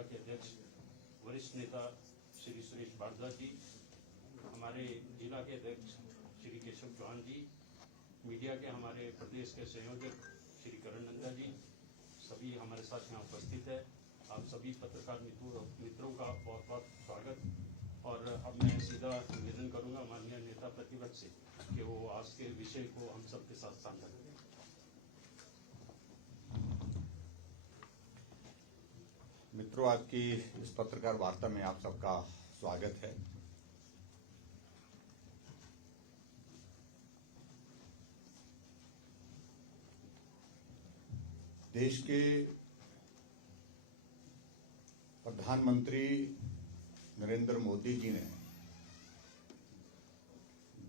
भाजपा के अध्यक्ष वरिष्ठ नेता श्री सुरेश भारद्वाज जी, हमारे जिला के अध्यक्ष श्री केशव चौहान जी, मीडिया के हमारे प्रदेश के संयोजक श्री करण नंदा जी, सभी हमारे साथ यहाँ उपस्थित है। आप सभी पत्रकार मित्रों का बहुत बहुत स्वागत। और अब मैं सीधा निवेदन करूंगा माननीय नेता प्रतिपक्ष से कि वो आज के विषय को हम सबके साथ साझा करें। मित्रों, आज की इस पत्रकार वार्ता में आप सबका स्वागत है। देश के प्रधानमंत्री नरेंद्र मोदी जी ने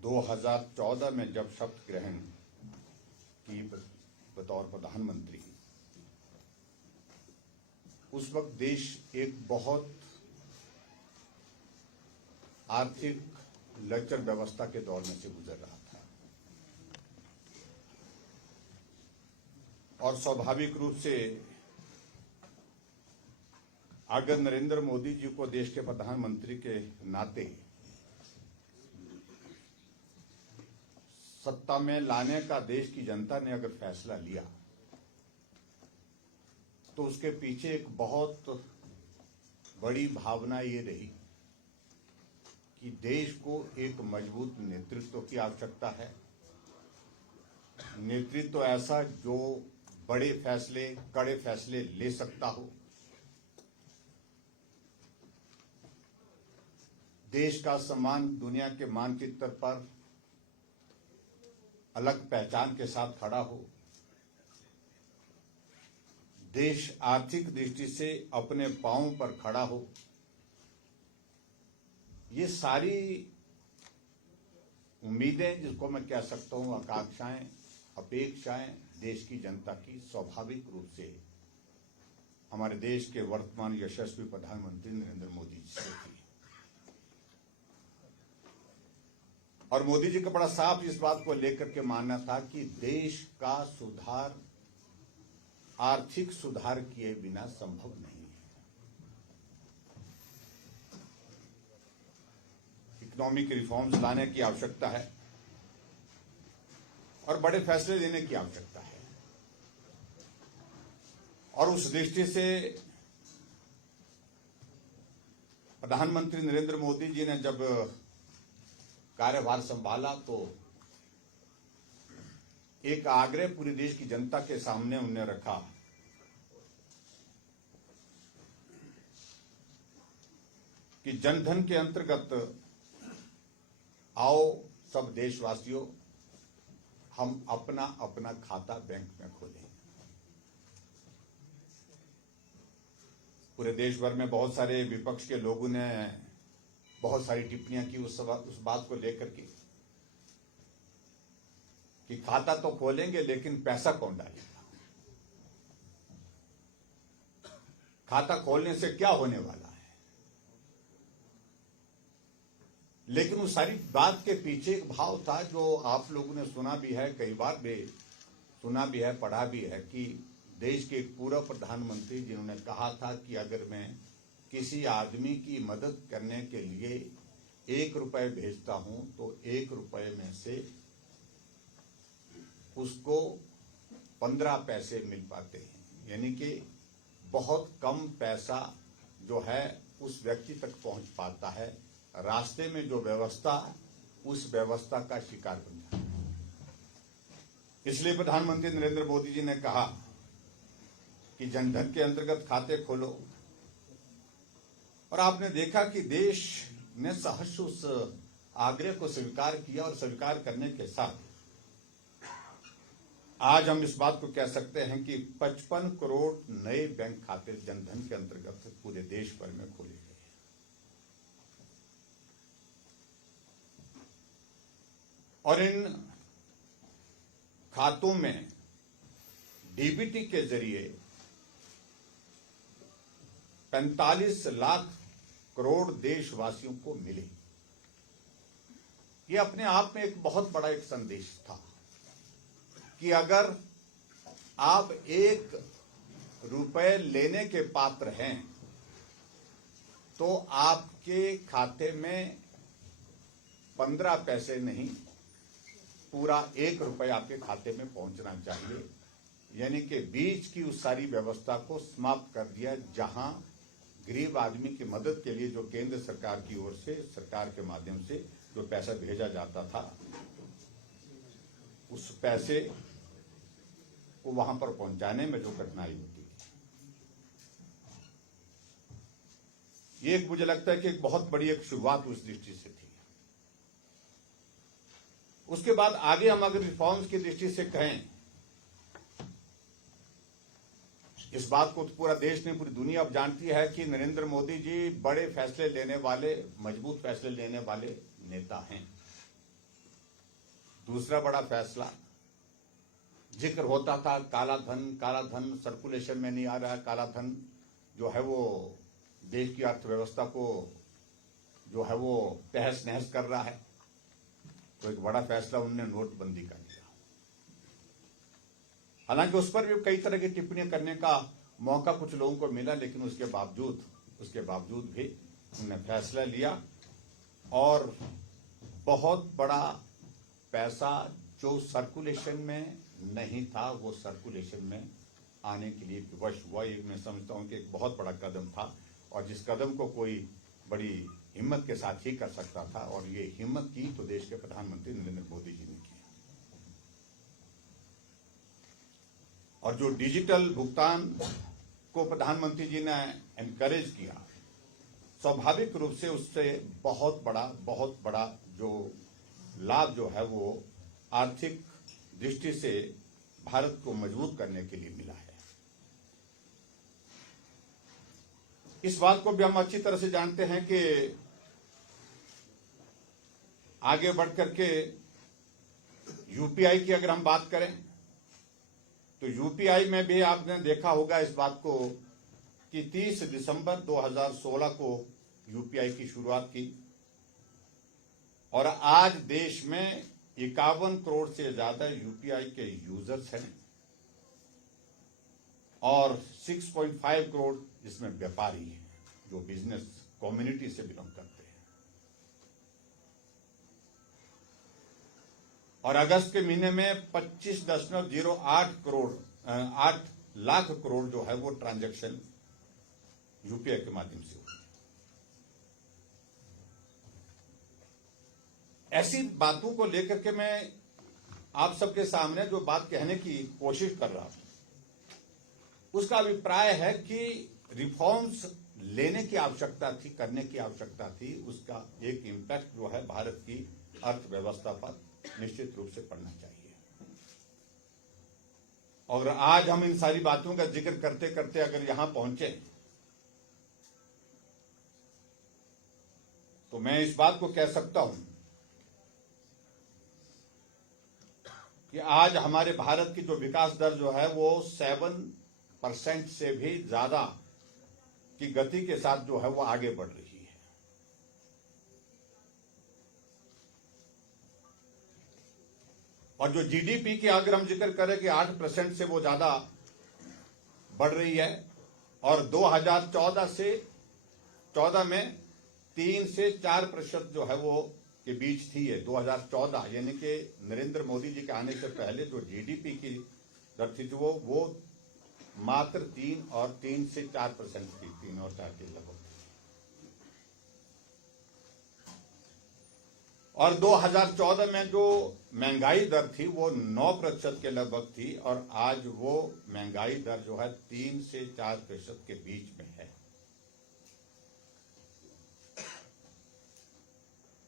2014 में जब शपथ ग्रहण की बतौर प्रधानमंत्री, उस वक्त देश एक बहुत आर्थिक लचर व्यवस्था के दौर में से गुजर रहा था और स्वाभाविक रूप से अगर नरेंद्र मोदी जी को देश के प्रधानमंत्री के नाते सत्ता में लाने का देश की जनता ने अगर फैसला लिया तो उसके पीछे एक बहुत बड़ी भावना ये रही कि देश को एक मजबूत नेतृत्व की आवश्यकता है। नेतृत्व ऐसा जो बड़े फैसले, कड़े फैसले ले सकता हो, देश का सम्मान दुनिया के मानचित्र पर अलग पहचान के साथ खड़ा हो, देश आर्थिक दृष्टि से अपने पांवों पर खड़ा हो। ये सारी उम्मीदें, जिसको मैं कह सकता हूं आकांक्षाएं, अपेक्षाएं देश की जनता की स्वाभाविक रूप से हमारे देश के वर्तमान यशस्वी प्रधानमंत्री नरेंद्र मोदी जी से थी। और मोदी जी का बड़ा साफ इस बात को लेकर के मानना था कि देश का सुधार आर्थिक सुधार किए बिना संभव नहीं है। इकोनॉमिक रिफॉर्म्स लाने की आवश्यकता है और बड़े फैसले लेने की आवश्यकता है। और उस दृष्टि से प्रधानमंत्री नरेंद्र मोदी जी ने जब कार्यभार संभाला तो एक आग्रह पूरे देश की जनता के सामने उन्होंने रखा कि जनधन के अंतर्गत आओ सब देशवासियों, हम अपना अपना खाता बैंक में खोलें। पूरे देश भर में बहुत सारे विपक्ष के लोगों ने बहुत सारी टिप्पणियां की उस बात को लेकर के कि खाता तो खोलेंगे लेकिन पैसा कौन डालेगा, खाता खोलने से क्या होने वाला है। लेकिन उस सारी बात के पीछे एक भाव था जो आप लोगों ने सुना भी है, कई बार भी सुना भी है, पढ़ा भी है कि देश के एक पूर्व प्रधानमंत्री जिन्होंने कहा था कि अगर मैं किसी आदमी की मदद करने के लिए 1 रुपए भेजता हूं तो 1 रुपए में से उसको 15 पैसे मिल पाते हैं, यानी कि बहुत कम पैसा जो है उस व्यक्ति तक पहुंच पाता है। रास्ते में जो व्यवस्था, उस व्यवस्था का शिकार बन जाता है। इसलिए प्रधानमंत्री नरेंद्र मोदी जी ने कहा कि जनधन के अंतर्गत खाते खोलो। और आपने देखा कि देश ने सहर्ष उस आग्रह को स्वीकार किया और स्वीकार करने के साथ आज हम इस बात को कह सकते हैं कि 55 करोड़ नए बैंक खाते जनधन के अंतर्गत पूरे देश भर में खोले गए। और इन खातों में डीबीटी के जरिए 45 लाख करोड़ देशवासियों को मिले। ये अपने आप में एक बहुत बड़ा एक संदेश था कि अगर आप 1 रुपए लेने के पात्र हैं तो आपके खाते में 15 पैसे नहीं, पूरा 1 रुपया आपके खाते में पहुंचना चाहिए। यानी कि बीच की उस सारी व्यवस्था को समाप्त कर दिया, जहां गरीब आदमी की मदद के लिए जो केंद्र सरकार की ओर से, सरकार के माध्यम से जो पैसा भेजा जाता था, उस पैसे को वहां पर पहुंचाने में जो कठिनाई होती है, ये एक मुझे लगता है कि एक बहुत बड़ी एक शुरुआत उस दृष्टि से थी। उसके बाद आगे हम अगर रिफॉर्म्स की दृष्टि से कहें, इस बात को तो पूरा देश ने, पूरी दुनिया अब जानती है कि नरेंद्र मोदी जी बड़े फैसले लेने वाले, मजबूत फैसले लेने वाले नेता हैं। दूसरा बड़ा फैसला, जिक्र होता था काला धन सर्कुलेशन में नहीं आ रहा है, काला धन जो है वो देश की अर्थव्यवस्था को जो है वो तहस नहस कर रहा है। तो एक बड़ा फैसला उन्होंने नोटबंदी का लिया। हालांकि उस पर भी कई तरह की टिप्पणियां करने का मौका कुछ लोगों को मिला, लेकिन उसके बावजूद भी उन्होंने फैसला लिया और बहुत बड़ा पैसा जो सर्कुलेशन में नहीं था, वो सर्कुलेशन में आने के लिए विवश हुआ। ये मैं समझता हूं कि एक बहुत बड़ा कदम था, और जिस कदम को कोई बड़ी हिम्मत के साथ ही कर सकता था, और ये हिम्मत की तो देश के प्रधानमंत्री नरेंद्र मोदी जी ने की। और जो डिजिटल भुगतान को प्रधानमंत्री जी ने एनकरेज किया, स्वाभाविक रूप से उससे बहुत बड़ा जो लाभ जो है वो आर्थिक दृष्टि से भारत को मजबूत करने के लिए मिला है। इस बात को भी हम अच्छी तरह से जानते हैं कि आगे बढ़कर के यूपीआई की अगर हम बात करें, तो यूपीआई में भी आपने देखा होगा इस बात को कि 30 दिसंबर 2016 को यूपीआई की शुरुआत की, और आज देश में 51 करोड़ से ज्यादा यूपीआई के यूजर्स हैं, और 6.5 करोड़ जिसमें व्यापारी हैं जो बिजनेस कम्युनिटी से बिलोंग करते हैं। और अगस्त के महीने में 25.08 लाख करोड़ जो है वो ट्रांजैक्शन यूपीआई के माध्यम से हुई। ऐसी बातों को लेकर के मैं आप सबके सामने जो बात कहने की कोशिश कर रहा हूं, उसका अभिप्राय है कि रिफॉर्म्स लेने की आवश्यकता थी, करने की आवश्यकता थी। उसका एक इम्पैक्ट जो है भारत की अर्थव्यवस्था पर निश्चित रूप से पड़ना चाहिए। और आज हम इन सारी बातों का जिक्र करते करते अगर यहां पहुंचे, तो मैं इस बात को कह सकता हूं कि आज हमारे भारत की जो विकास दर जो है वो 7% से भी ज्यादा की गति के साथ जो है वो आगे बढ़ रही है। और जो जीडीपी की अगर हम जिक्र करें कि 8% से वो ज्यादा बढ़ रही है, और 2014 में 3 से 4% जो है वो के बीच थी है 2014, यानी कि नरेंद्र मोदी जी के आने से पहले जो जीडीपी की दर थी वो मात्र 3 से 4% थी, 3 और 4 के लगभग। और 2014 में जो महंगाई दर थी वो 9% के लगभग थी, और आज वो महंगाई दर जो है 3 से 4% के बीच में है।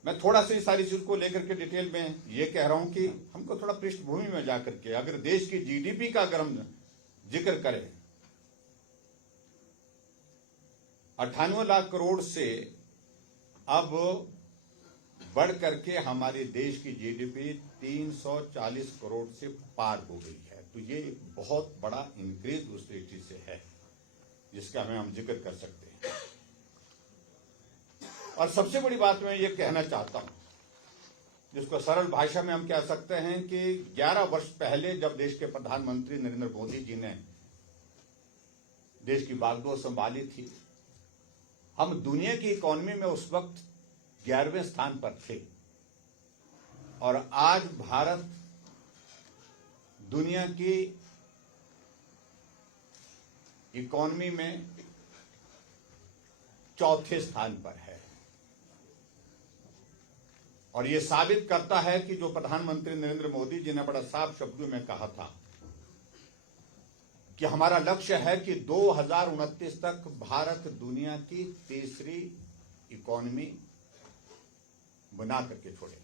मैं थोड़ा सा इस सारी चीज को लेकर के डिटेल में ये कह रहा हूं कि हमको थोड़ा पृष्ठभूमि में जाकर के अगर देश की जीडीपी का अगर हम जिक्र करें, 98 लाख करोड़ से अब बढ़ करके हमारे देश की जीडीपी 340 करोड़ से पार हो गई है। तो ये एक बहुत बड़ा इंक्रीज उस दृष्टि से है जिसका हम जिक्र कर सकते हैं। और सबसे बड़ी बात मैं ये कहना चाहता हूं, जिसको सरल भाषा में हम कह सकते हैं कि 11 वर्ष पहले जब देश के प्रधानमंत्री नरेंद्र मोदी जी ने देश की बागडोर संभाली थी, हम दुनिया की इकोनॉमी में उस वक्त 11वें स्थान पर थे और आज भारत दुनिया की इकोनॉमी में चौथे स्थान पर है। और यह साबित करता है कि जो प्रधानमंत्री नरेंद्र मोदी जी ने बड़ा साफ शब्दों में कहा था कि हमारा लक्ष्य है कि 2029 तक भारत दुनिया की तीसरी इकोनॉमी बना करके छोड़ेंगे।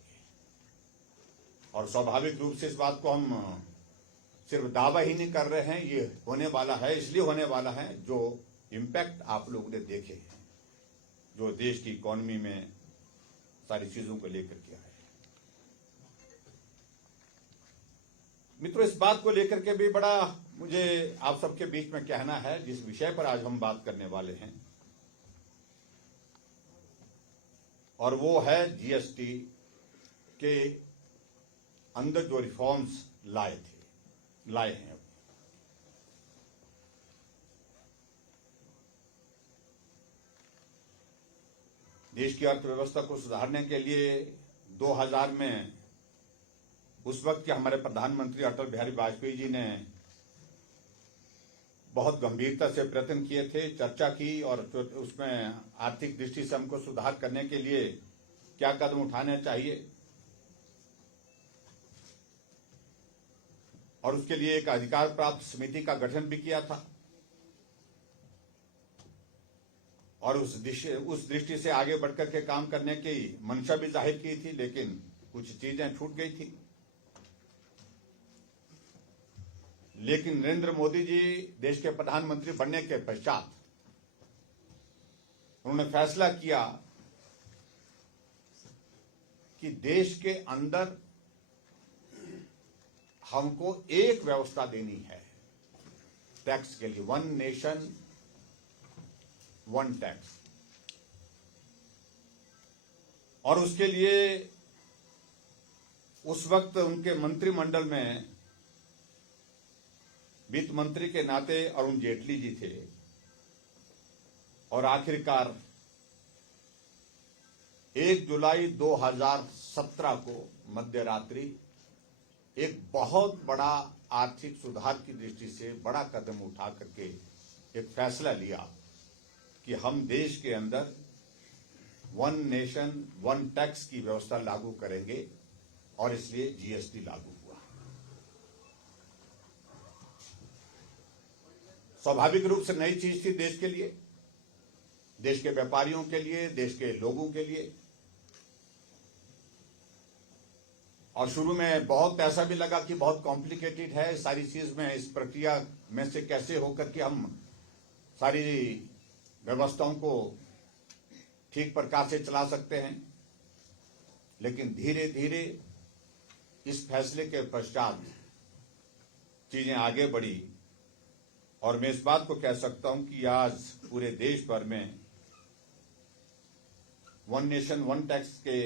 और स्वाभाविक रूप से इस बात को हम सिर्फ दावा ही नहीं कर रहे हैं, ये होने वाला है, इसलिए होने वाला है जो इम्पैक्ट आप लोगों ने देखे हैं, जो देश की इकोनॉमी में सारी चीजों को लेकर के आए। मित्रों, इस बात को लेकर के भी बड़ा मुझे आप सबके बीच में कहना है, जिस विषय पर आज हम बात करने वाले हैं, और वो है जीएसटी के अंदर जो रिफॉर्म्स लाए हैं। देश की अर्थव्यवस्था को सुधारने के लिए 2000 में उस वक्त के हमारे प्रधानमंत्री अटल बिहारी वाजपेयी जी ने बहुत गंभीरता से प्रयत्न किए थे, चर्चा की, और उसमें आर्थिक दृष्टि से हमको सुधार करने के लिए क्या कदम उठाने चाहिए, और उसके लिए एक अधिकार प्राप्त समिति का गठन भी किया था। और उस दृष्टि से आगे बढ़कर के काम करने की मंशा भी जाहिर की थी, लेकिन कुछ चीजें छूट गई थी। लेकिन नरेंद्र मोदी जी देश के प्रधानमंत्री बनने के पश्चात उन्होंने फैसला किया कि देश के अंदर हमको एक व्यवस्था देनी है टैक्स के लिए, वन नेशन वन टैक्स। और उसके लिए उस वक्त उनके मंत्रिमंडल में वित्त मंत्री के नाते अरुण जेटली जी थे, और आखिरकार 1 जुलाई 2017 को मध्य रात्रि एक बहुत बड़ा आर्थिक सुधार की दृष्टि से बड़ा कदम उठा करके एक फैसला लिया कि हम देश के अंदर वन नेशन वन टैक्स की व्यवस्था लागू करेंगे, और इसलिए जीएसटी लागू हुआ। स्वाभाविक रूप से नई चीज थी देश के लिए, देश के व्यापारियों के लिए, देश के लोगों के लिए। और शुरू में बहुत ऐसा भी लगा कि बहुत कॉम्प्लिकेटेड है सारी चीज में, इस प्रक्रिया में से कैसे होकर के हम सारी व्यवस्थाओं को ठीक प्रकार से चला सकते हैं। लेकिन धीरे धीरे इस फैसले के पश्चात चीजें आगे बढ़ी, और मैं इस बात को कह सकता हूं कि आज पूरे देश भर में वन नेशन वन टैक्स के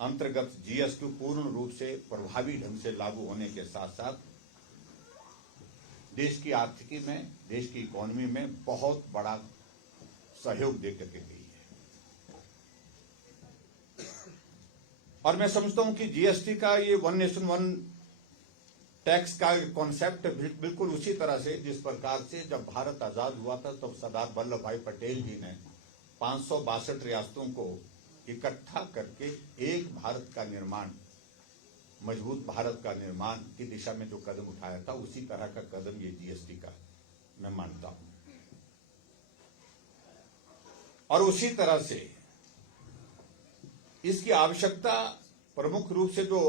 अंतर्गत जीएसटी पूर्ण रूप से प्रभावी ढंग से लागू होने के साथ साथ देश की आर्थिकी में, देश की इकोनॉमी में बहुत बड़ा सहयोग देकर के गई है। और मैं समझता हूं कि जीएसटी का ये वन नेशन वन टैक्स का कॉन्सेप्ट बिल्कुल उसी तरह से जिस प्रकार से जब भारत आजाद हुआ था तब सरदार वल्लभ भाई पटेल जी ने 562 रियासतों को इकट्ठा करके एक भारत का निर्माण, मजबूत भारत का निर्माण की दिशा में जो कदम उठाया था, उसी तरह का कदम ये जीएसटी का मैं मानता हूं। और उसी तरह से इसकी आवश्यकता प्रमुख रूप से जो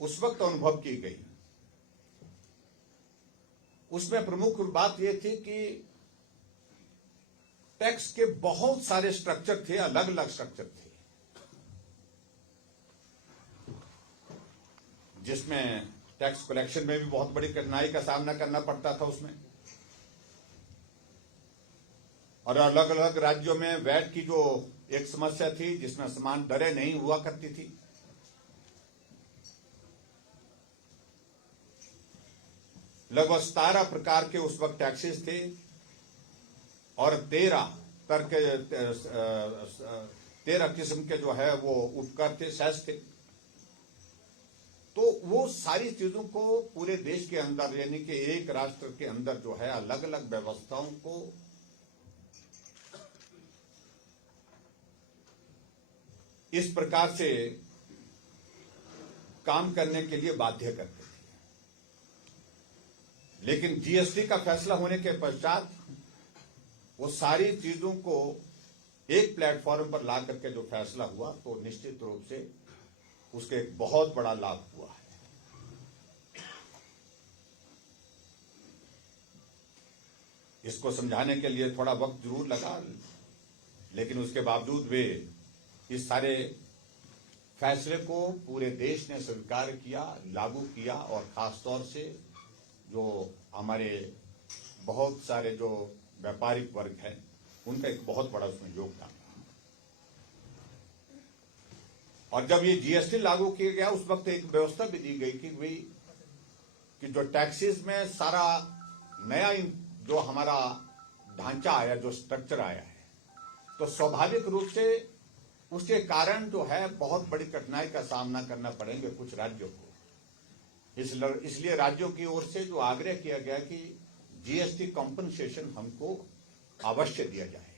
उस वक्त अनुभव की गई, उसमें प्रमुख बात यह थी कि टैक्स के बहुत सारे स्ट्रक्चर थे, अलग अलग स्ट्रक्चर थे, जिसमें टैक्स कलेक्शन में भी बहुत बड़ी कठिनाई का सामना करना पड़ता था उसमें। और अलग अलग राज्यों में वैट की जो एक समस्या थी, जिसमें समान दरें नहीं हुआ करती थी। लगभग 17 प्रकार के उस वक्त टैक्सेस थे, और 13 13 किस्म के जो है वो उपकर थे, सेस थे। तो वो सारी चीजों को पूरे देश के अंदर, यानी कि एक राष्ट्र के अंदर जो है अलग अलग व्यवस्थाओं को इस प्रकार से काम करने के लिए बाध्य करते थे। लेकिन जीएसटी का फैसला होने के पश्चात वो सारी चीजों को एक प्लेटफॉर्म पर ला करके जो फैसला हुआ, तो निश्चित रूप से उसके एक बहुत बड़ा लाभ हुआ है। इसको समझाने के लिए थोड़ा वक्त जरूर लगा, लेकिन उसके बावजूद वे इस सारे फैसले को पूरे देश ने स्वीकार किया, लागू किया, और खासतौर से जो हमारे बहुत सारे जो व्यापारिक वर्ग हैं उनका एक बहुत बड़ा उसमें योगदान रहा। और जब ये जीएसटी लागू किया गया उस वक्त एक व्यवस्था भी दी गई कि जो टैक्सेस में सारा नया जो हमारा ढांचा आया, जो स्ट्रक्चर आया है, तो स्वाभाविक रूप से उसके कारण जो है बहुत बड़ी कठिनाई का सामना करना पड़ेंगे कुछ राज्यों को। इसलिए राज्यों की ओर से जो आग्रह किया गया कि जीएसटी कॉम्पनसेशन हमको अवश्य दिया जाए,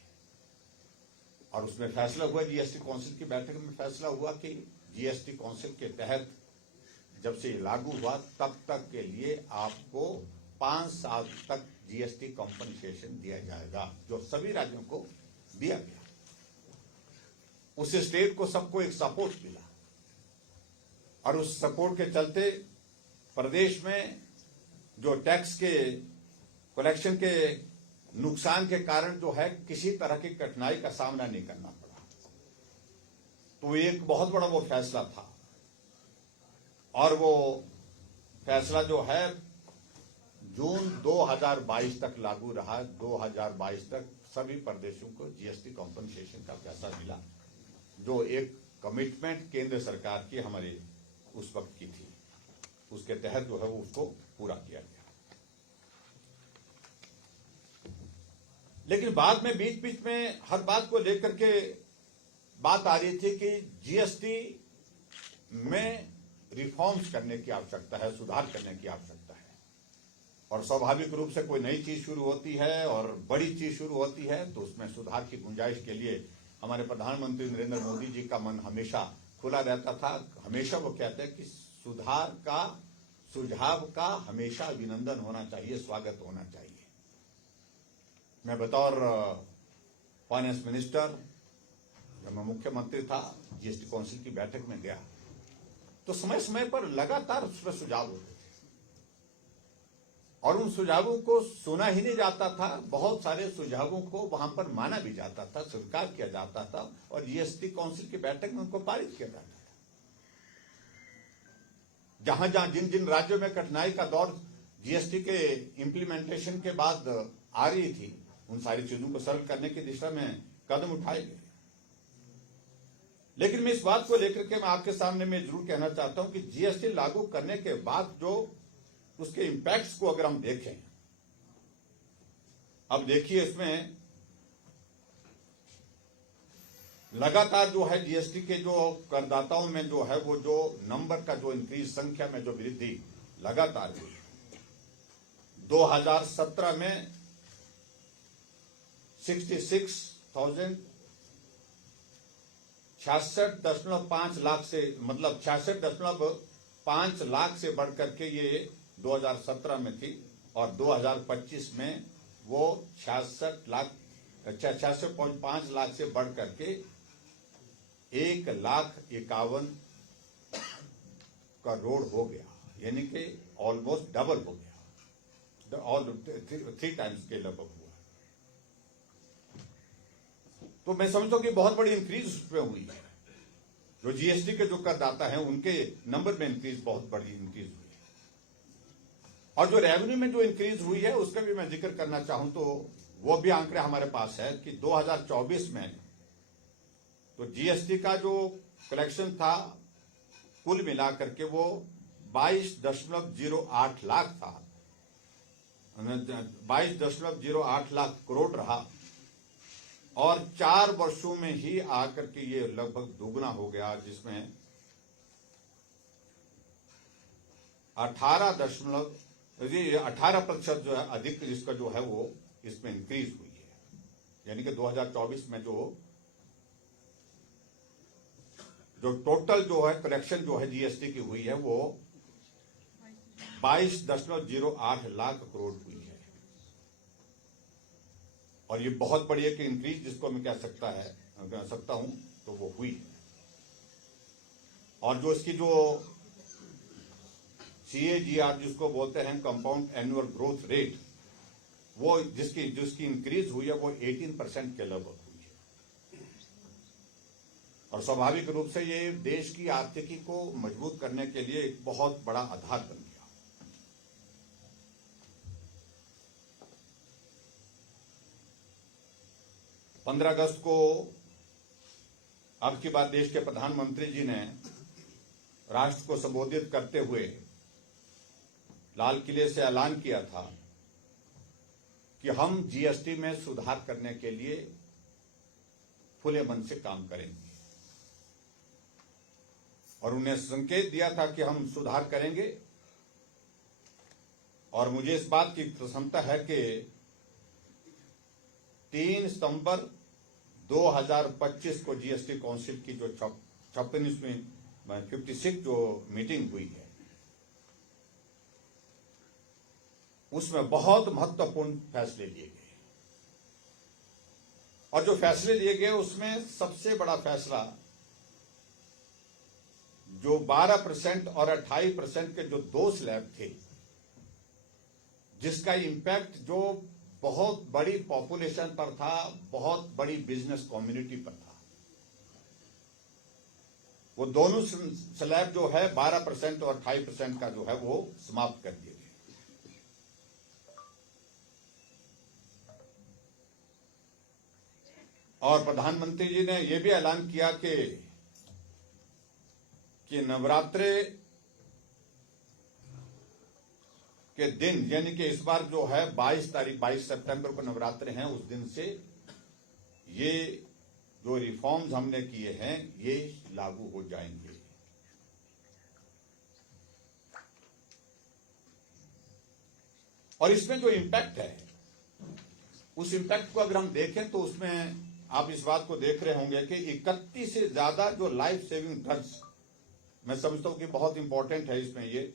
और उसमें फैसला हुआ, जीएसटी काउंसिल की बैठक में फैसला हुआ कि जीएसटी काउंसिल के तहत जब से लागू हुआ तब तक के लिए आपको 5 साल तक जीएसटी कॉम्पनसेशन दिया जाएगा, जो सभी राज्यों को दिया गया। उस स्टेट को सबको एक सपोर्ट मिला, और उस सपोर्ट के चलते प्रदेश में जो टैक्स के कलेक्शन के नुकसान के कारण जो है किसी तरह की कठिनाई का सामना नहीं करना पड़ा। तो एक बहुत बड़ा वो फैसला था, और वो फैसला जो है जून 2022 तक लागू रहा। 2022 तक सभी प्रदेशों को जीएसटी कॉम्पनसेशन का पैसा मिला, जो एक कमिटमेंट केंद्र सरकार की हमारी उस वक्त की थी, उसके तहत जो है वो उसको पूरा किया गया। लेकिन बाद में बीच बीच में हर बात को लेकर के बात आ रही थी कि जीएसटी में रिफॉर्म्स करने की आवश्यकता है, सुधार करने की आवश्यकता है। और स्वाभाविक रूप से कोई नई चीज शुरू होती है और बड़ी चीज शुरू होती है, तो उसमें सुधार की गुंजाइश के लिए हमारे प्रधानमंत्री नरेंद्र मोदी जी का मन हमेशा खुला रहता था। हमेशा वो कहते हैं कि सुधार का, सुझाव का हमेशा अभिनंदन होना चाहिए, स्वागत होना चाहिए। मैं बतौर फाइनेंस मिनिस्टर, जब मैं मुख्यमंत्री था, जीएसटी काउंसिल की बैठक में गया, तो समय समय पर लगातार उसमें सुझाव होते थे, और उन सुझावों को सुना ही नहीं जाता था। बहुत सारे सुझावों को वहां पर माना भी जाता था, स्वीकार किया जाता था, और जीएसटी काउंसिल की बैठक में उनको पारित किया जाता था। जहां जहां जिन जिन राज्यों में कठिनाई का दौर जीएसटी के इंप्लीमेंटेशन के बाद आ रही थी, उन सारी चीजों को सरल करने की दिशा में कदम उठाए गए। लेकिन मैं इस बात को लेकर के मैं आपके सामने में जरूर कहना चाहता हूं कि जीएसटी लागू करने के बाद जो उसके इंपैक्ट्स को अगर हम देखें, अब देखिए इसमें लगातार जो है जीएसटी के जो करदाताओं में जो है वो जो नंबर का जो इंक्रीज, संख्या में जो वृद्धि लगातार हुई। 2017 में 66,066.5 लाख से, मतलब 66.5 लाख से बढ़कर के ये 2017 में थी, और 2025 में वो 66.5 लाख से बढ़ करके 1,51,000 करोड़ हो गया, यानी कि ऑलमोस्ट डबल हो गया, और 3 टाइम्स के लगभग हुआ। तो मैं समझता हूं कि बहुत बड़ी इंक्रीज उसमें हुई है। जो जीएसटी के जो करदाता हैं उनके नंबर में इंक्रीज, बहुत बड़ी इंक्रीज हुई है। और जो रेवेन्यू में जो इंक्रीज हुई है उसका भी मैं जिक्र करना चाहूं तो वो भी आंकड़े हमारे पास है कि 2024 में तो जीएसटी का जो कलेक्शन था कुल मिलाकर के वो 22.08 लाख था, 22.08 लाख करोड़ रहा, और 4 वर्षों में ही आकर के ये लगभग दुगना हो गया, जिसमें 18% जो है अधिक इसका जो है वो इसमें इंक्रीज हुई है। यानी कि 2024 में जो टोटल जो है कलेक्शन जो है जीएसटी की हुई है वो 22.08 लाख करोड़ हुई है। और ये बहुत बड़ी एक इंक्रीज जिसको मैं कह सकता हूं तो वो हुई है। और जो इसकी जो CAGR जिसको बोलते हैं कंपाउंड एनुअल ग्रोथ रेट, वो जिसकी इंक्रीज हुई है वो 18% के लगभग हुई है। और स्वाभाविक रूप से ये देश की आर्थिकी को मजबूत करने के लिए एक बहुत बड़ा आधार बन गया। 15 अगस्त को अब की बार देश के प्रधानमंत्री जी ने राष्ट्र को संबोधित करते हुए लाल किले से ऐलान किया था कि हम जीएसटी में सुधार करने के लिए खुले मन से काम करेंगे। और उन्हें संकेत दिया था कि हम सुधार करेंगे। और मुझे इस बात की प्रसन्नता है कि 3 सितंबर 2025 को जीएसटी काउंसिल की जो 56 जो मीटिंग हुई है उसमें बहुत महत्वपूर्ण फैसले लिए गए। और जो फैसले लिए गए उसमें सबसे बड़ा फैसला जो 12% और 28% के जो 2 स्लैब थे, जिसका इंपैक्ट जो बहुत बड़ी पॉपुलेशन पर था, बहुत बड़ी बिजनेस कम्युनिटी पर था, वो दोनों स्लैब जो है 12% और 28% का जो है वो समाप्त कर दिए गए। और प्रधानमंत्री जी ने यह भी ऐलान किया कि नवरात्रे के दिन, यानी कि इस बार जो है 22 सितंबर को नवरात्रे हैं, उस दिन से ये जो रिफॉर्म्स हमने किए हैं ये लागू हो जाएंगे। और इसमें जो इम्पैक्ट है उस इम्पैक्ट को अगर हम देखें तो उसमें आप इस बात को देख रहे होंगे कि 31 से ज्यादा जो लाइफ सेविंग ड्रग्स, मैं समझता हूं कि बहुत इंपॉर्टेंट है इसमें ये,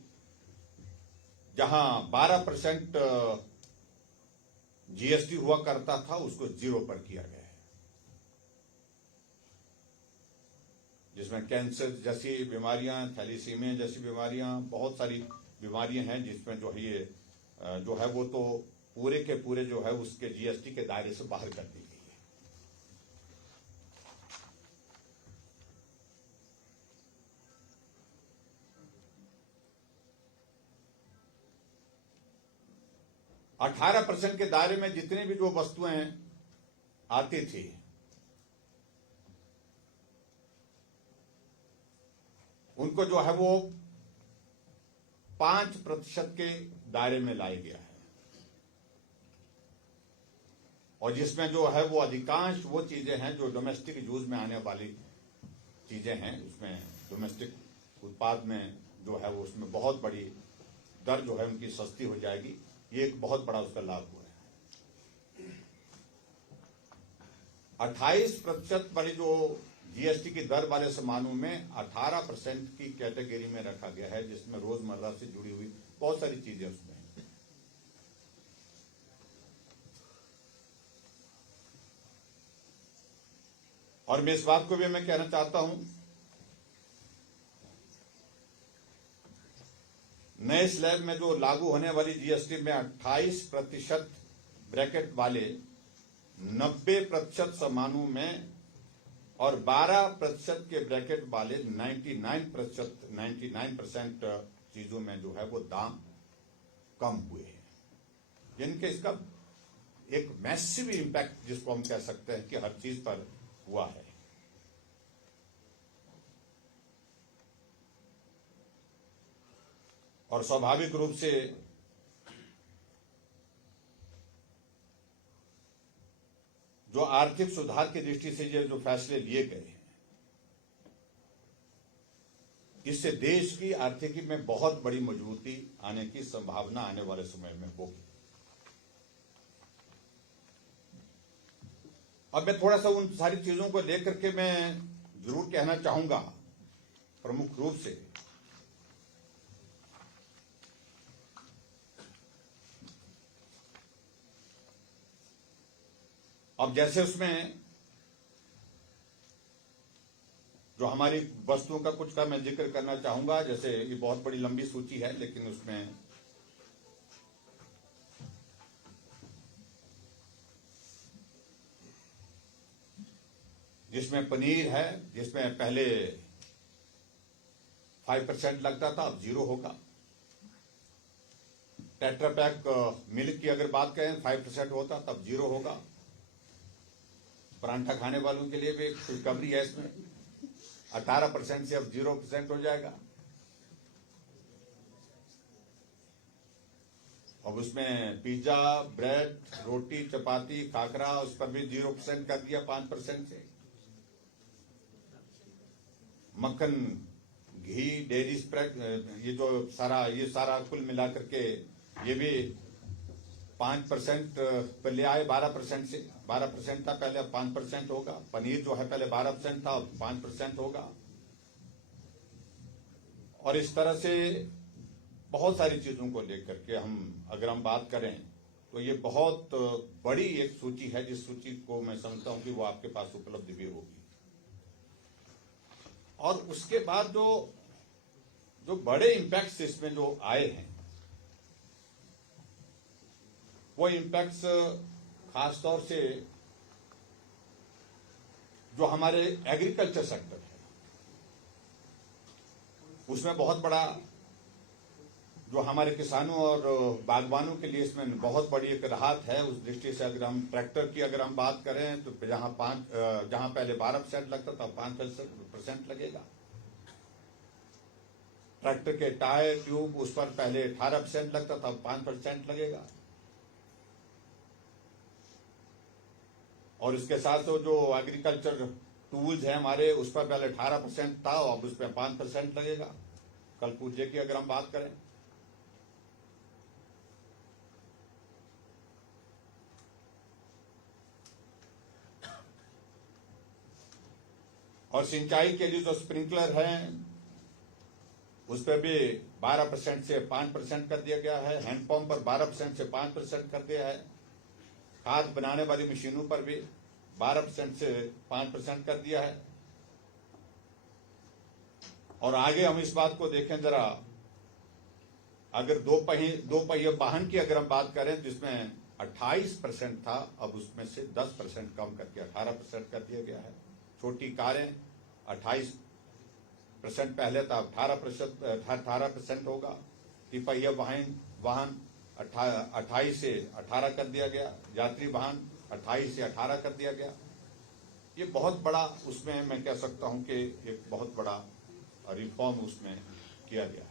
जहां 12% जीएसटी हुआ करता था उसको 0 पर किया गया है। जिसमें कैंसर जैसी बीमारियां, थैलीसीमिया जैसी बीमारियां, बहुत सारी बीमारियां हैं जिसमें जो है ये जो है वो तो पूरे के पूरे जो है उसके जीएसटी के दायरे से बाहर कर दी गई है। और 18% के दायरे में जितनी भी जो वस्तुएं आती थी उनको जो है वो 5% के दायरे में लाया गया है। और जिसमें जो है वो अधिकांश वो चीजें हैं जो डोमेस्टिक यूज में आने वाली चीजें हैं, उसमें डोमेस्टिक उत्पाद में जो है वो उसमें बहुत बड़ी दर जो है उनकी सस्ती हो जाएगी। ये एक बहुत बड़ा उसका लाभ हुआ है। 28% वाली जो जीएसटी की दर वाले सामानों में 18% की कैटेगरी में रखा गया है, जिसमें रोजमर्रा से जुड़ी हुई बहुत सारी चीजें उसमें। और मैं इस बात को भी मैं कहना चाहता हूं, नए स्लैब में जो लागू होने वाली जीएसटी में 28% ब्रैकेट वाले 90% सामानों में और 12% के ब्रैकेट वाले 99% चीजों में जो है वो दाम कम हुए हैं। यानी कि इसका एक मैसिव इंपैक्ट जिसको हम कह सकते हैं कि हर चीज पर हुआ है। और स्वाभाविक रूप से जो आर्थिक सुधार की दृष्टि से ये जो फैसले लिए गए हैं, इससे देश की आर्थिकी में बहुत बड़ी मजबूती आने की संभावना आने वाले समय में होगी। अब मैं थोड़ा सा उन सारी चीजों को लेकर के मैं जरूर कहना चाहूंगा प्रमुख रूप से। अब जैसे उसमें जो हमारी वस्तुओं का कुछ का मैं जिक्र करना चाहूंगा, जैसे ये बहुत बड़ी लंबी सूची है, लेकिन उसमें जिसमें पनीर है, जिसमें पहले 5% लगता था, अब 0 होगा। टेट्रा पैक मिल्क की अगर बात करें 5% होता, तब 0 होगा। परांठा खाने वालों के लिए भी खुशखबरी है, इसमें 18% से अब 0% हो जाएगा। अब उसमें पिज्जा, ब्रेड, रोटी, चपाती, खाकरा, उस पर भी 0% कर दिया 5% से। मक्खन, घी, डेयरी स्प्रेड, ये सारा कुल मिलाकर के ये भी 5% पर ले आए 12% से। 12% था पहले, अब 5% होगा। पनीर जो है पहले 12% था, अब 5% होगा। और इस तरह से बहुत सारी चीजों को लेकर के अगर हम बात करें तो ये बहुत बड़ी एक सूची है, जिस सूची को मैं समझता हूं कि वो आपके पास उपलब्ध भी होगी। और उसके बाद जो बड़े इंपैक्ट्स इसमें जो आए हैं, वो इंपैक्ट्स खासतौर से जो हमारे एग्रीकल्चर सेक्टर है, उसमें बहुत बड़ा, जो हमारे किसानों और बागवानों के लिए इसमें बहुत बड़ी एक राहत है। उस दृष्टि से अगर हम ट्रैक्टर की अगर हम बात करें तो जहां पहले 12% लगता था, 5% लगेगा। ट्रैक्टर के टायर, ट्यूब, उस पर पहले 18% लगता था, 5% लगेगा। और इसके साथ जो एग्रीकल्चर टूल्स हैं हमारे, उस पर पहले 18% था, अब उस पर 5% लगेगा। कल पूर्जे की अगर हम बात करें, और सिंचाई के लिए जो स्प्रिंकलर हैं उस पर भी 12% से 5% कर दिया गया है। हैंडपंप पर 12% से 5% कर दिया है। खाद बनाने वाली मशीनों पर भी 12% से 5% कर दिया है। और आगे हम इस बात को देखें जरा, अगर दो पहिए वाहन की अगर हम बात करें जिसमें 28% था, अब उसमें से 10% कम करके 18% कर दिया गया है। छोटी कारें 28% पहले था, 18% होगा। तिपहिया वाहन 28 से 18 कर दिया गया। यात्री वाहन 28 से 18 कर दिया गया। ये बहुत बड़ा, उसमें मैं कह सकता हूं कि एक बहुत बड़ा रिफॉर्म उसमें किया गया है।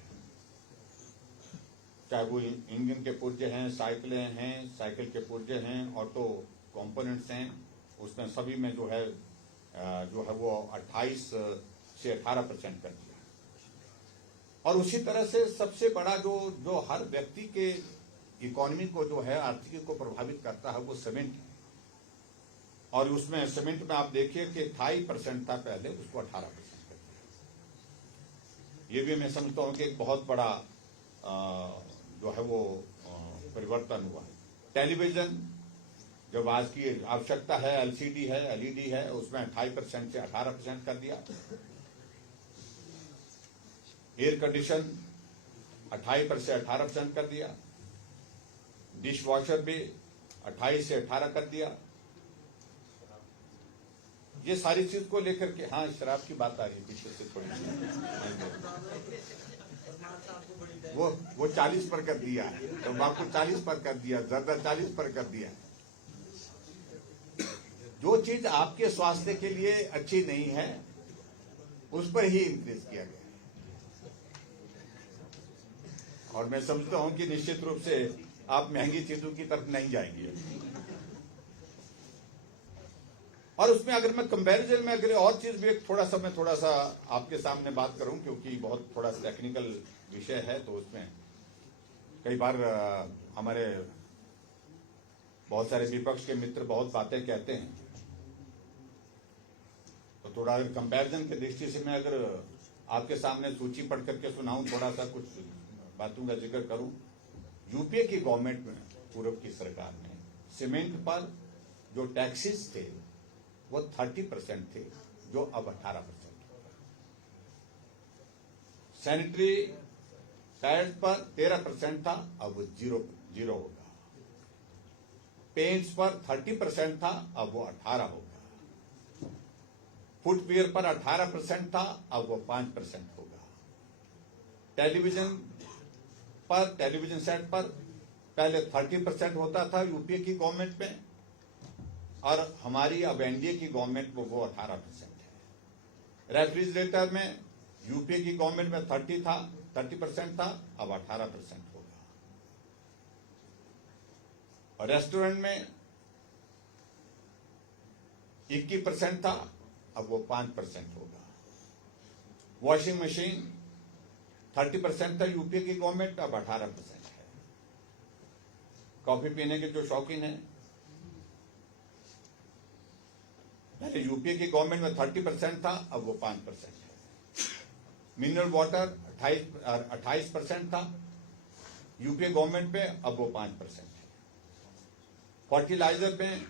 चाहे वो इंजन के पुर्जे हैं, साइकिलें हैं, साइकिल के पुर्जे हैं, ऑटो कंपोनेंट्स हैं, उसमें सभी में जो है वो 28 से 18% कर दिया। और उसी तरह से सबसे बड़ा जो हर व्यक्ति के इकोनॉमी को जो है, आर्थिकी को प्रभावित करता है, वो सीमेंट है। और उसमें सीमेंट में आप देखिए कि 28% था पहले, उसको 18% कर दिया। ये भी मैं समझता हूं कि एक बहुत बड़ा जो है वो परिवर्तन हुआ है। टेलीविजन, जब आज की आवश्यकता है, एलसीडी है, एलईडी है, उसमें 28% से 18% कर दिया। एयर कंडीशन 28% से 18% कर दिया। डिश वॉशर भी 28 से 18 कर दिया। ये सारी चीज को लेकर के, हाँ शराब की बात आ रही है पीछे से थोड़ी, वो 40 पर कर दिया, तंबाकू 40 पर कर दिया, जर्दा 40 पर कर दिया। जो चीज आपके स्वास्थ्य के लिए अच्छी नहीं है उस पर ही इंक्रीज किया गया है। और मैं समझता हूं कि निश्चित रूप से आप महंगी चीजों की तरफ नहीं जाएंगे। और उसमें अगर मैं कंपैरिजन में अगर और चीज भी एक थोड़ा सा आपके सामने बात करूं, क्योंकि बहुत थोड़ा टेक्निकल विषय है, तो उसमें कई बार हमारे बहुत सारे विपक्ष के मित्र बहुत बातें कहते हैं, तो थोड़ा अगर कंपैरिजन की दृष्टि से मैं अगर आपके सामने सूची पढ़ करके सुनाऊं, थोड़ा सा कुछ बातों का जिक्र करूं। यूपीए की गवर्नमेंट में, पूर्व की सरकार में, सीमेंट पर जो टैक्सेस थे वो 30% थे, जो अब 18%। सैनिटरी पैड पर 13% था, अब वो जीरो होगा। पेंट्स पर 30% था, अब वो 18 होगा। फुटवियर पर 18% था, अब वो 5% होगा। टेलीविजन सेट पर पहले 30% होता था यूपीए की गवर्नमेंट में, और हमारी अब एनडीए की गवर्नमेंट में वो 18% है। रेफ्रिजरेटर में यूपीए की गवर्नमेंट में 30% था, अब 18% होगा। और रेस्टोरेंट में 21% था, अब वो 5% होगा। वॉशिंग मशीन 30% था यूपीए की गवर्नमेंट, अब 18% है। कॉफी पीने के जो शौकीन है, पहले यूपीए की गवर्नमेंट में 30% था, अब वो 5% है। मिनरल वाटर 28% था यूपीए गवर्नमेंट में, अब वो 5% है। फर्टिलाइजर में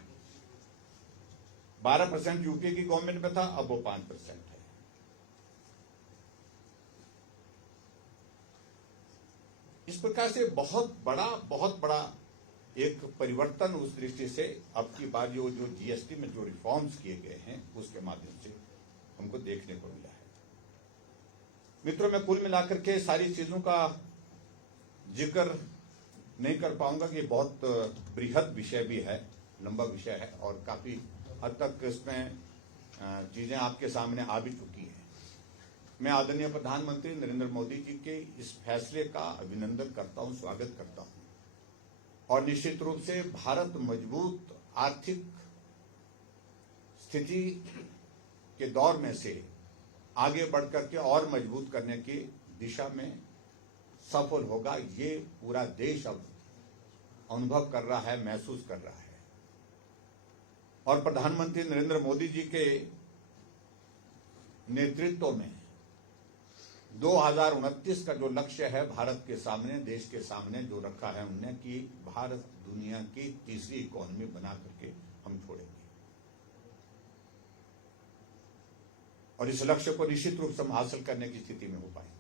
12% यूपीए की गवर्नमेंट में था, अब वो 5% है। इस प्रकार से बहुत बड़ा एक परिवर्तन उस दृष्टि से अब की बार जो जीएसटी में जो रिफॉर्म्स किए गए हैं उसके माध्यम से हमको देखने को मिला है। मित्रों, मैं कुल मिलाकर के सारी चीजों का जिक्र नहीं कर पाऊंगा कि बहुत बृहद विषय भी है, लंबा विषय है, और काफी हद तक इसमें चीजें आपके सामने आ भी चुकी हैं। मैं आदरणीय प्रधानमंत्री नरेंद्र मोदी जी के इस फैसले का अभिनंदन करता हूं, स्वागत करता हूं, और निश्चित रूप से भारत मजबूत आर्थिक स्थिति के दौर में से आगे बढ़कर के और मजबूत करने की दिशा में सफल होगा, ये पूरा देश अब अनुभव कर रहा है, महसूस कर रहा है। और प्रधानमंत्री नरेंद्र मोदी जी के नेतृत्व में 2029 का जो लक्ष्य है भारत के सामने, देश के सामने जो रखा है उन्होंने, कि भारत दुनिया की तीसरी इकोनॉमी बना करके हम छोड़ेंगे, और इस लक्ष्य को निश्चित रूप से हम हासिल करने की स्थिति में हो पाएंगे।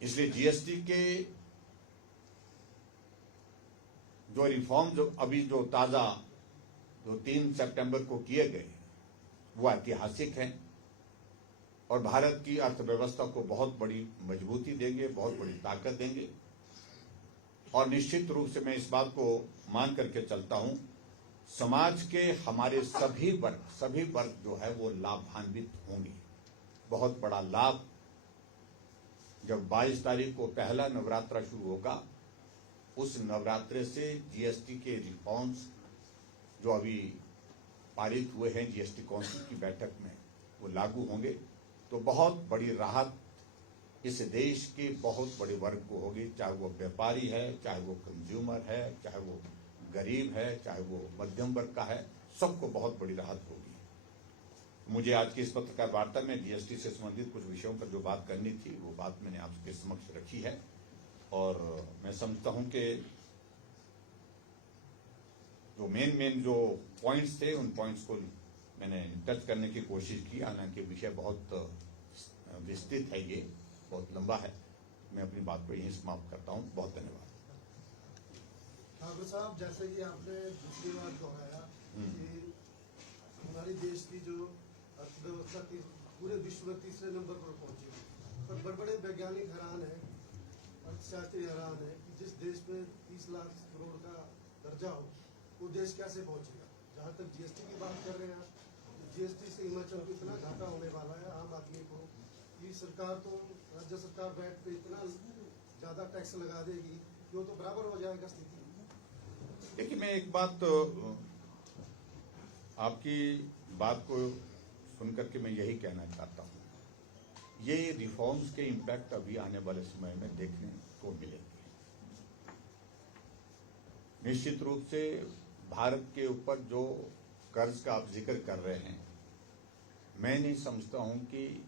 इसलिए जीएसटी के जो रिफॉर्म जो अभी जो ताजा जो 3 सितंबर को किए गए वो ऐतिहासिक हैं और भारत की अर्थव्यवस्था को बहुत बड़ी मजबूती देंगे, बहुत बड़ी ताकत देंगे। और निश्चित रूप से मैं इस बात को मान करके चलता हूं, समाज के हमारे सभी वर्ग जो है वो लाभान्वित होंगे। बहुत बड़ा लाभ जब 22 तारीख को पहला नवरात्रा शुरू होगा, उस नवरात्रे से जीएसटी के रिफॉर्म्स जो अभी पारित हुए हैं जीएसटी काउंसिल की बैठक में, वो लागू होंगे, तो बहुत बड़ी राहत इस देश के बहुत बड़े वर्ग को होगी, चाहे वो व्यापारी है, चाहे वो कंज्यूमर है, चाहे वो गरीब है, चाहे वो मध्यम वर्ग का है, सबको बहुत बड़ी राहत होगी। मुझे आज की इस पत्रकार वार्ता में जीएसटी से संबंधित कुछ विषयों पर जो बात करनी थी वो बात मैंने आपके समक्ष रखी है, और मैं समझता हूं कि जो मेन जो पॉइंट्स थे उन पॉइंट्स को मैंने टच करने की कोशिश की। हालांकि विषय बहुत विस्तृत है, ये बहुत लंबा है। मैं अपनी बात को यहीं समाप्त करता हूं। बहुत धन्यवाद। ठाकुर साहब, जैसे कि आपने दूसरी बार दोहराया कि हमारे देश की जो अर्थव्यवस्था पूरे विश्व में तीसरे नंबर पर पहुंची है, पर बड़े बड़े वैज्ञानिक हैरान है, अर्थशास्त्री हैरान है कि जिस देश में 30 लाख करोड़ का दर्जा हो वो देश कैसे पहुंचेगा। जहाँ तक जीएसटी की बात कर रहे हैं आप, जीएसटी से हिमाचल को इतना घाटा होने वाला है आम आदमी को कि सरकार तो राज्य सरकार वैट पे इतना ज्यादा टैक्स लगा देगी कि वो तो बराबर हो जाएगा स्थिति। देखिए, मैं एक बात आपकी बात को सुनकर के मैं यही कहना चाहता हूँ, ये रिफॉर्म्स के इम्पैक्ट अभी आने वाले समय में देखने को मिलेंगे। निश्चित रूप से भारत के ऊपर जो कर्ज का आप जिक्र कर रहे हैं, मैं नहीं समझता हूं कि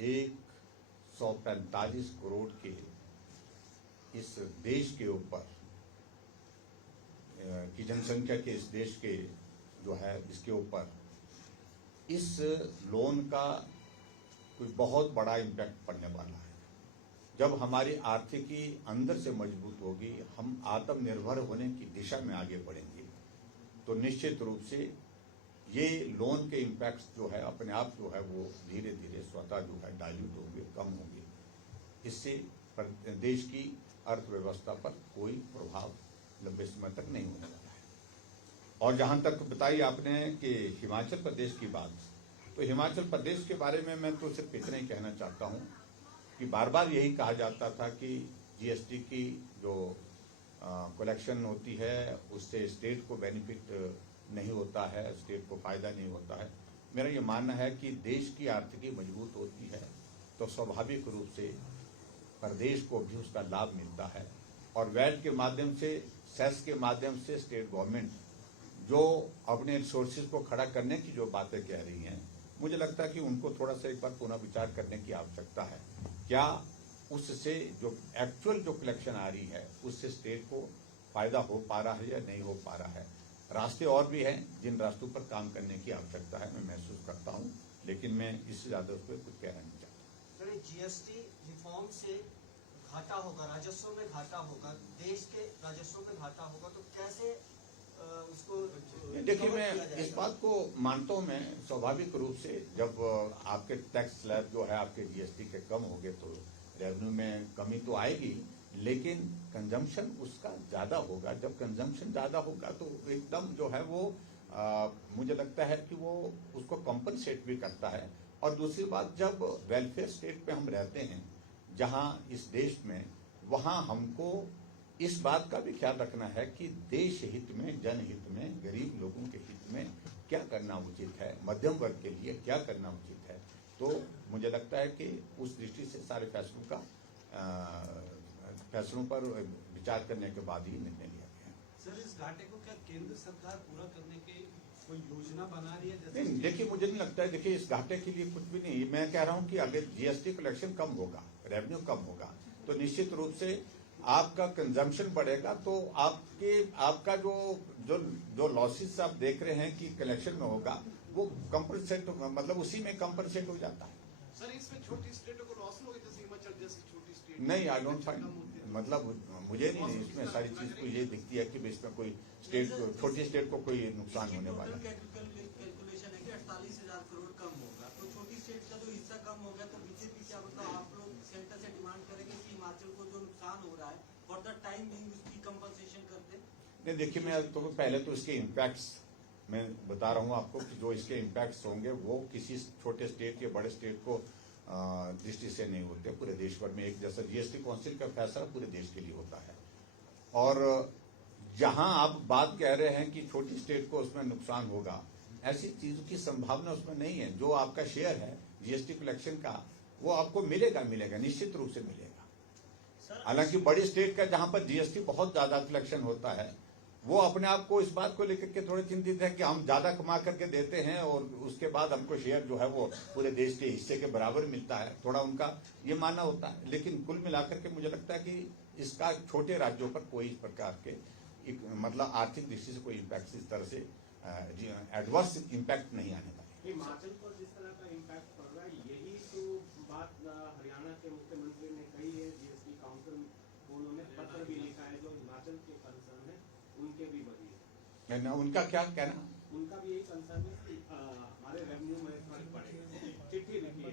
145 करोड़ के इस देश के ऊपर की जनसंख्या के इस देश के जो है इसके ऊपर इस लोन का कोई बहुत बड़ा इम्पैक्ट पड़ने वाला है। जब हमारी आर्थिकी अंदर से मजबूत होगी, हम आत्मनिर्भर होने की दिशा में आगे बढ़ेंगे, तो निश्चित रूप से ये लोन के इम्पैक्ट्स जो है अपने आप जो है वो धीरे धीरे स्वतः जो है डाइल्यूट होंगे, कम होंगे। इससे देश की अर्थव्यवस्था पर कोई प्रभाव लंबे समय तक नहीं होने वाला है। और जहां तक बताई आपने कि हिमाचल प्रदेश की बात, तो हिमाचल प्रदेश के बारे में मैं तो सिर्फ इतना ही कहना चाहता हूं कि बार बार यही कहा जाता था कि जीएसटी की जो कलेक्शन होती है उससे स्टेट को बेनिफिट नहीं होता है, स्टेट को फायदा नहीं होता है। मेरा ये मानना है कि देश की आर्थिकी मजबूत होती है तो स्वाभाविक रूप से प्रदेश को भी उसका लाभ मिलता है। और वैट के माध्यम से, सेस के माध्यम से स्टेट गवर्नमेंट जो अपने रिसोर्सेज को खड़ा करने की जो बातें कह रही हैं, मुझे लगता है कि उनको थोड़ा सा एक बार पुनः विचार करने की आवश्यकता है। क्या उससे जो एक्चुअल जो कलेक्शन आ रही है उससे स्टेट को फायदा हो पा रहा है या नहीं हो पा रहा है। रास्ते और भी हैं जिन रास्तों पर काम करने की आवश्यकता है, मैं महसूस करता हूं, लेकिन मैं इससे ज्यादा उस पर कुछ कहना नहीं चाहता। सर, जीएसटी रिफॉर्म से घाटा होगा, राजस्व में घाटा होगा, देश के राजस्व में घाटा होगा, तो कैसे उसको देखिए, मैं इस बात को मानता हूं, मैं स्वाभाविक रूप से जब आपके टैक्स स्लैब जो है आपके जीएसटी के कम होंगे तो रेवेन्यू में कमी तो आएगी, लेकिन कंजम्पशन उसका ज्यादा होगा। जब कंजम्पशन ज्यादा होगा तो एकदम जो है वो मुझे लगता है कि वो उसको कॉम्पनसेट भी करता है। और दूसरी बात, जब वेलफेयर स्टेट पे हम रहते हैं जहां इस देश में, वहां हमको इस बात का भी ख्याल रखना है कि देश हित में, जनहित में, गरीब लोगों के हित में क्या करना उचित है, मध्यम वर्ग के लिए क्या करना उचित है। तो मुझे लगता है कि उस दृष्टि से सारे फैसलों पर विचार करने के बाद ही निर्णय लिया गया। सर, इस घाटे को क्या केंद्र सरकार पूरा करने की कोई योजना बना रही है? नहीं, देखिए, मुझे नहीं लगता है। देखिए, इस घाटे के लिए कुछ भी नहीं। मैं कह रहा हूं कि अगर जीएसटी कलेक्शन कम होगा, रेवेन्यू कम होगा, तो निश्चित रूप से आपका कंजम्पशन बढ़ेगा, तो आपका जो लॉसेस आप देख रहे हैं कि कलेक्शन में होगा, वो कंपनसेट, मतलब उसी में कंपनसेट हो जाता है। सर, इसमें छोटी स्टेटों को लॉस होगा, जैसे हिमाचल जैसी छोटी स्टेट? नहीं, आई डोंट फाइंड, मतलब मुझे नहीं इसमें सारी चीज को ये दिखती है कि इसमें कोई स्टेट, छोटी स्टेट को कोई नुकसान होने वाला है। कैलकुलेशन है कि 48,000 करोड़ कम होगा, तो छोटी स्टेट का जो हिस्सा कम हो गया, तो बीजेपी क्या मतलब आप लोग सेंटर से डिमांड करेंगे कि हिमाचल को जो नुकसान हो रहा है फॉर द टाइम बिंग उसकी कंपनसेशन कर दे? नहीं, देखिए, मैं तो पहले तो इसके इम्पैक्ट्स मैं बता रहा हूँ आपको कि जो इसके इम्पैक्ट्स होंगे वो किसी छोटे स्टेट या बड़े स्टेट को दृष्टि से नहीं होते। पूरे देश भर में एक जैसा जीएसटी काउंसिल का फैसला पूरे देश के लिए होता है। और जहां आप बात कह रहे हैं कि छोटी स्टेट को उसमें नुकसान होगा, ऐसी चीजों की संभावना उसमें नहीं है। जो आपका शेयर है जीएसटी कलेक्शन का, वो आपको मिलेगा, निश्चित रूप से मिलेगा। हालांकि बड़ी स्टेट का जहां पर जीएसटी बहुत ज्यादा कलेक्शन होता है, वो अपने आप को इस बात को लेकर के थोड़े चिंतित है कि हम ज्यादा कमा करके देते हैं और उसके बाद हमको शेयर जो है वो पूरे देश के हिस्से के बराबर मिलता है। थोड़ा उनका ये मानना होता है, लेकिन कुल मिलाकर के मुझे लगता है कि इसका छोटे राज्यों पर कोई इस प्रकार के मतलब आर्थिक दृष्टि से कोई इम्पैक्ट, इस तरह से एडवर्स इम्पैक्ट नहीं आने वाला। हिमाचल पर जिस तरह का इम्पैक्ट पड़ रहा है, यही तो बात हरियाणा के मुख्यमंत्री ने कही है। जीएसटी काउंसिल को उन्होंने पत्र भी लिखा है, जो हिमाचल के कंसर्न है उनके भी बड़ी है। उनका क्या कहना? उनका भी यही कंसर्न है कि हमारे रेवेन्यू में फर्क पड़ेगा, चिट्ठी लिखी है।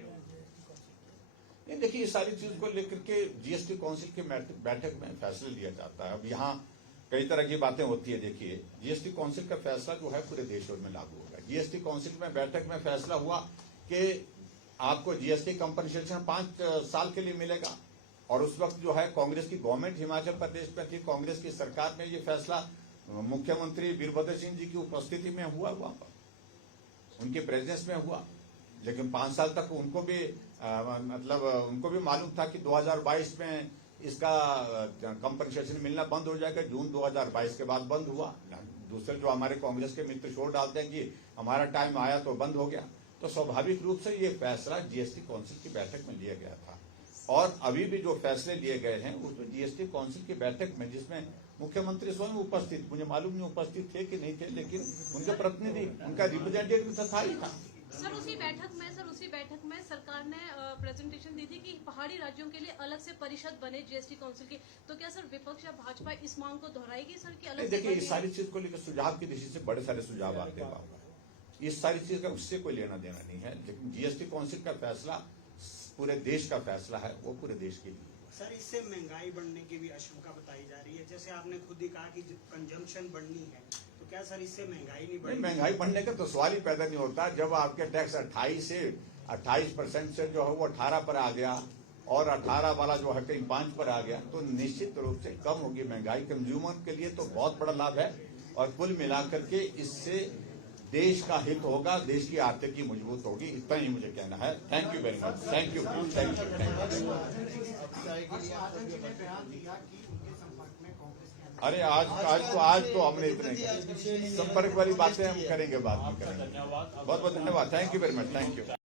नहीं, देखिए, इस सारी चीज को लेकर के जीएसटी काउंसिल की बैठक में फैसला लिया जाता है। अब यहाँ कई तरह की बातें होती है। देखिए, जीएसटी काउंसिल का फैसला जो है पूरे देश में लागू होगा। जीएसटी काउंसिल में बैठक में फैसला हुआ कि आपको जीएसटी कंपनसेशन 5 साल के लिए मिलेगा। और उस वक्त जो है कांग्रेस की गवर्नमेंट हिमाचल प्रदेश में थी, कांग्रेस की सरकार में ये फैसला मुख्यमंत्री वीरभद्र सिंह जी की उपस्थिति में हुआ वहां पर। उनके प्रेजेंस में हुआ। लेकिन 5 साल तक उनको भी मतलब उनको भी मालूम था कि 2022 में इसका कंपनसेशन मिलना बंद हो जाएगा। जून 2022 के बाद बंद हुआ। दूसरे जो हमारे कांग्रेस के मित्र शोर डालते हैं कि हमारा टाइम आया तो बंद हो गया। तो स्वाभाविक रूप से ये फैसला जीएसटी काउंसिल की बैठक में लिया गया था, और अभी भी जो फैसले लिए गए हैं वो तो जीएसटी काउंसिल की बैठक में, जिसमें मुख्यमंत्री स्वयं उपस्थित, मुझे मालूम नहीं उपस्थित थे कि नहीं थे, लेकिन उनके प्रतिनिधि, उनका रिप्रेजेंटेटिव तो था ही था। सर उसी बैठक में सरकार ने प्रेजेंटेशन दी थी कि पहाड़ी राज्यों के लिए अलग से परिषद बने जीएसटी काउंसिल की। तो क्या सर विपक्ष या भाजपा इस मांग को दोहराएगी सर कि अलग से देखिए, इस सारी चीज को लेकर सुझाव की दृष्टि से बड़े सारे सुझाव आते हैं। इस सारी चीज का उससे कोई लेना देना नहीं है, लेकिन जीएसटी काउंसिल का फैसला पूरे देश का फैसला है, वो पूरे देश के लिए। सर, इससे महंगाई बढ़ने की भी आशंका बताई जा रही है। जैसे आपने खुद ही कहा कि कंजम्पशन बढ़नी है, तो क्या सर इससे महंगाई नहीं बढ़ेगी? महंगाई बढ़ने का तो सवाल ही पैदा नहीं होता। जब आपके टैक्स 28% से जो है वो 18 पर आ गया, और 18 वाला जो है कहीं 5 पर आ गया, तो निश्चित रूप से कम होगी महंगाई। कंज्यूमर के लिए तो बहुत बड़ा लाभ है, और कुल मिलाकर के इससे देश का हित होगा, देश की आर्थिकी मजबूत होगी। इतना ही मुझे कहना है। Thank you very much. Thank you. अरे आज तो हमने इतने संपर्क वाली बातें हम करेंगे, बाद में करेंगे। बहुत बहुत धन्यवाद। Thank you very much. Thank you.